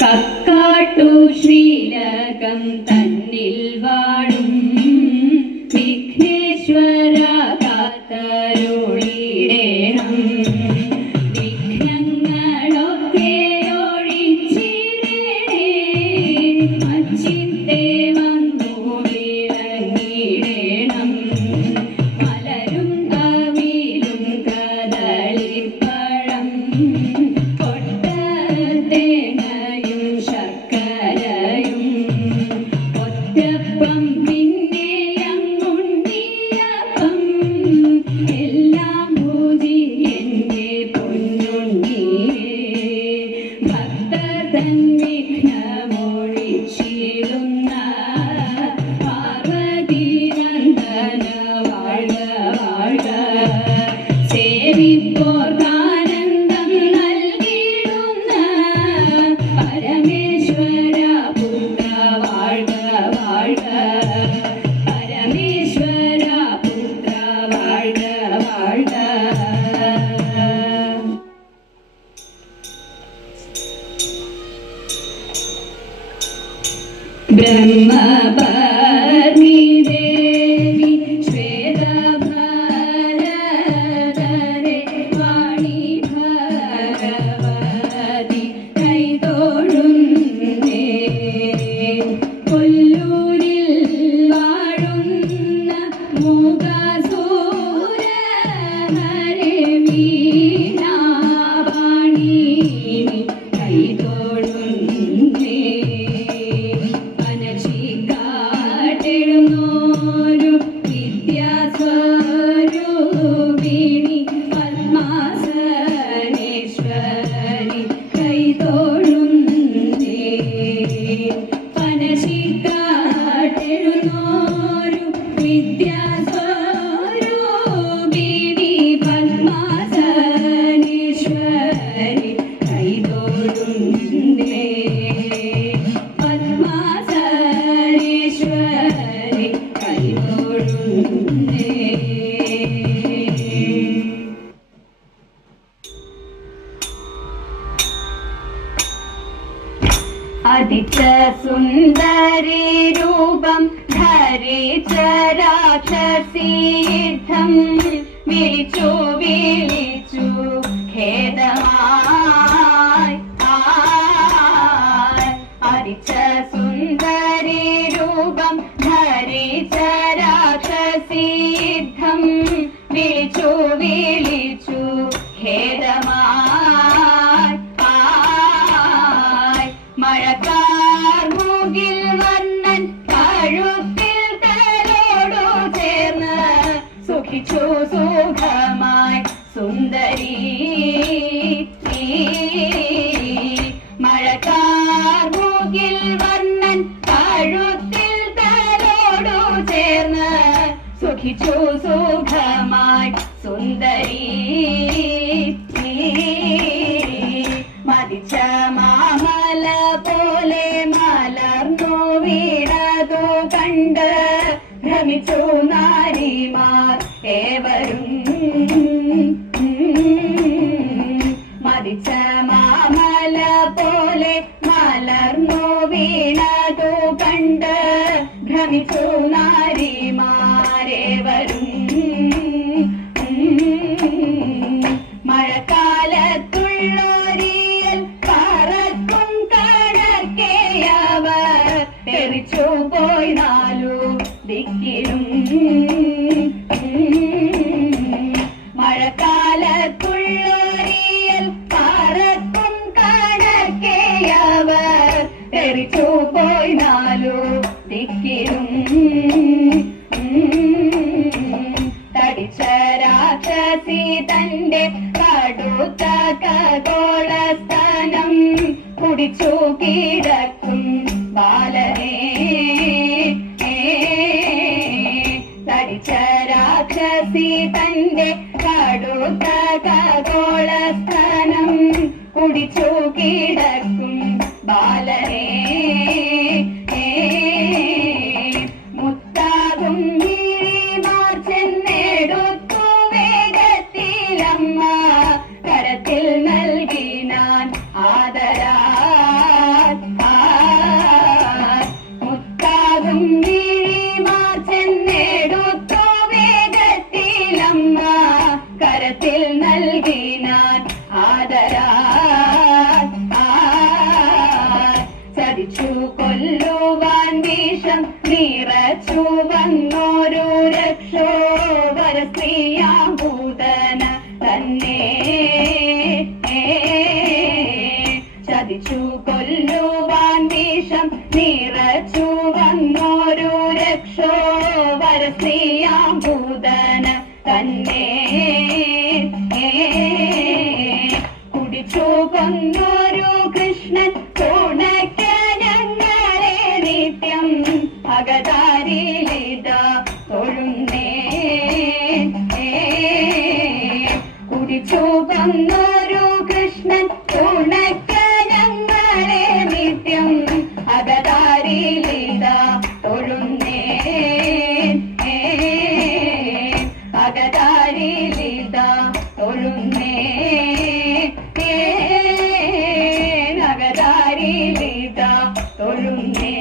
കക്കാട്ടു ശ്രീലകം തന്നിൽ വാഴും വിഘ്നേശ്വര കാത്തരുളിടേണം. വിഘ്നങ്ങളൊക്കെ ഒഴിച്ചിടേ മച്ചിത്തെ വന്നു വിളങ്ങിടേണം. മലരും അവിലും കദളിപ്പഴം കൊട്ടത്തേങ്ങയും ശർക്കരയും ഒറ്റപ്പം പിന്നെ അങ്ങുണ്ടിയപ്പം എല്ലാം പൂജി എൻ്റെ പൊന്നുണ്ണിയേ. ഭക്തർ തൻ വിഘ്നമൊഴിച്ചിടുന്ന പാർവതി നന്ദന വാഴ്ക വാഴ്ക. സേവിപ്പോർക്കാനന്ദം നൽകിടുന്ന പരമേശ്വര പുത്ര വാഴ്ക വാഴ്ക. പരമേശ്വര പുത്ര വാഴ്ക വാഴ്ക. ബ്രഹ്മപത്നി ദേവി ശ്വേതഭരധരെ വാണി ഭഗവതി കൈതൊഴുന്നേ. കൊല്ലൂരിൽ വാഴുന്ന മൂകാസുര ഹരേ വീണാവാണി കൈതൊഴുന്നേ. മനശിക്കാട്ടെഴുന്നോരു വിദ്യാസ്വരൂപിണി പത്മാസനേശ്വരി കൈതൊഴുന്നേ. മനശിക്കാട്ടെഴുന്നോരു വിദ്യാസ്വരൂപിണി പത്മാസനേശ്വരി കൈതൊഴുന്നേ. പത്മാസനേശ്വരി കൈതൊഴുന്നേ. അതിച്ച സുന്ദരി രൂപം ധരിച്ച രാക്ഷസീർത്ഥം വിളിച്ചു വിളിച്ചു ഖേദമായി. അതിച്ച സുന്ദരി രൂപം ധരിച്ച രാക്ഷസീർത്ഥം വിളിച്ചു വിളിച്ചു ഖേദമായി. മഴക്കാർ മുകിൽ വർണ്ണൻ കഴുത്തിൽ തലോടു ചേർന്ന് സുഖിച്ചു സുഖമായി സുന്ദരി. മഴക്കാർ മുകിൽ വർണ്ണൻ കഴുത്തിൽ തലോടു ചേർന്ന് സുഖിച്ചു സുഖമായി സുന്ദരി. മതിച്ച മാമല പോലെ മലർന്നു വീണതു കണ്ട് ഭ്രമിച്ചു നാരിമാർ ഏവരും. മതിച്ച മാമല പോലെ മലർന്നു വീണതു കണ്ട് ഭ്രമിച്ചു നാരിമാരേവരും. മഴക്കാലത്തുള്ളൊരിയൽ പറക്കും കടക്കേയവർ തെറിച്ചു പോയി നാലു ദിക്കിലും. മഴക്കാലത്തുള്ളൊരിയൽ പറക്കും കടക്കേയവർ തെറിച്ചു പോയി നാലു ദിക്കിലും. തടിച്ച രാക്ഷസി തന്റെ കടുത്ത ഖഗോളസ്ഥാനം കുടിച്ചു കിടക്കും ബാലനെ. തടിച്ച രാക്ഷസി തന്റെ കടുത്ത ഖഗോളസ്ഥാനം കുടിച്ചു കിടക്കും ബാലനെ. മുത്താകും ചെന്നെടുത്തു വേഗത്തിൽ വന്നോരു രക്ഷോവര സ്ത്രീയാഭൂതന തന്നെ ചതിച്ചു കൊല്ലുവാൻ വിഷം നിറച്ചു വന്നോരു രക്ഷോവര സ്ത്രീയാഭൂതന തന്നെ കുടിച്ചു കൊന്നൊരു കൃഷ്ണൻ തുണയ്ക്ക ഞങ്ങളെ നിത്യം അകതാരിലിത തൊഴുന്നേ കുടിച്ചു കൊന്നൊരു കൃഷ്ണൻ തുണയ്ക്ക ഞങ്ങളെ നിത്യം അകതാരിലിത തൊഴുന്നേ അകതാരിലിത തൊഴുന്നേ നഗതാരിലിത തൊഴുന്നേ.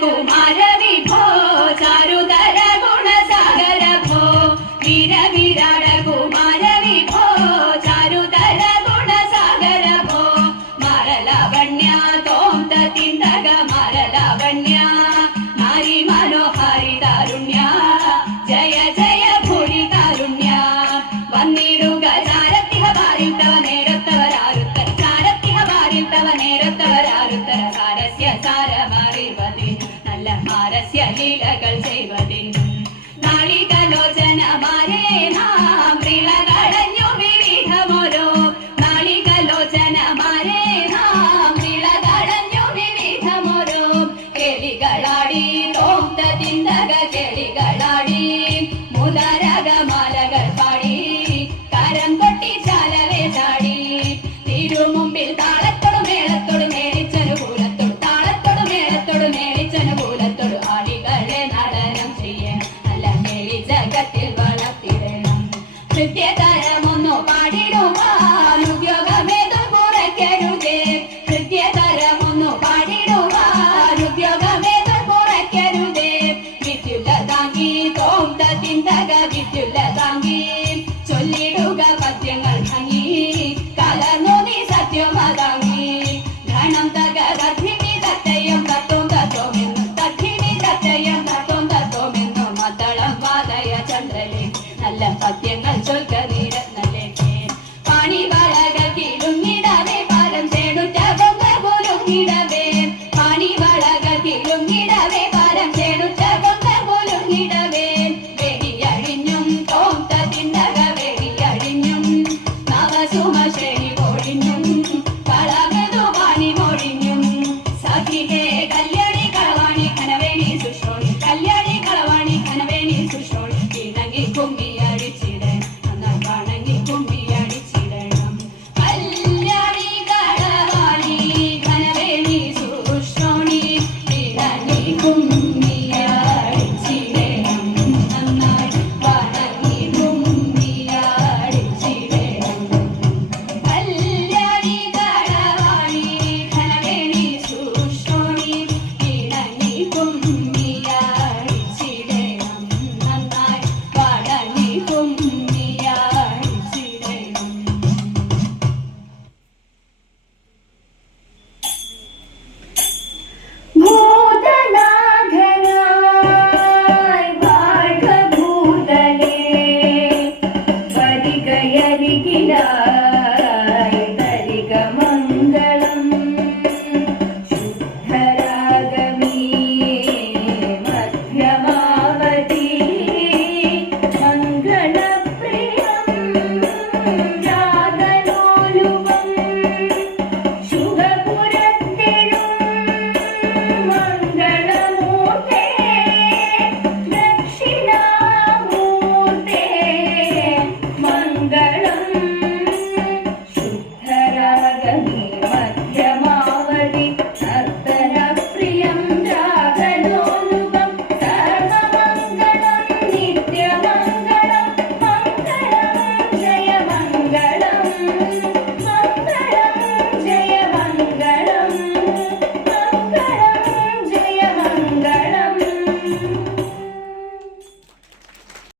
കുമാര വിഭോ ചാരുതര ഗുണസാഗര ഭോ വീര വിരാട കുമാര വിഭോ ചാരുതര ഗുണസാഗര ഭോ മരലാവണ്യ തോം തിന്തക മരലാവണ്യ നാരി മനോഹാരി താരുണ്യ ജയ ജയ ഭൂരി കാരുണ്യ വന്നിടുക ചാരത്തിഹ വാരിൽ തവ നേരത്തവരാരുത്തര ചാരത്തിഹ വാരിൽ തവ നേരത്തവരാരുത്തര സാരസ്യ സാരമറിവതിൽ നല്ല മാരസ്യ ലീലകൾ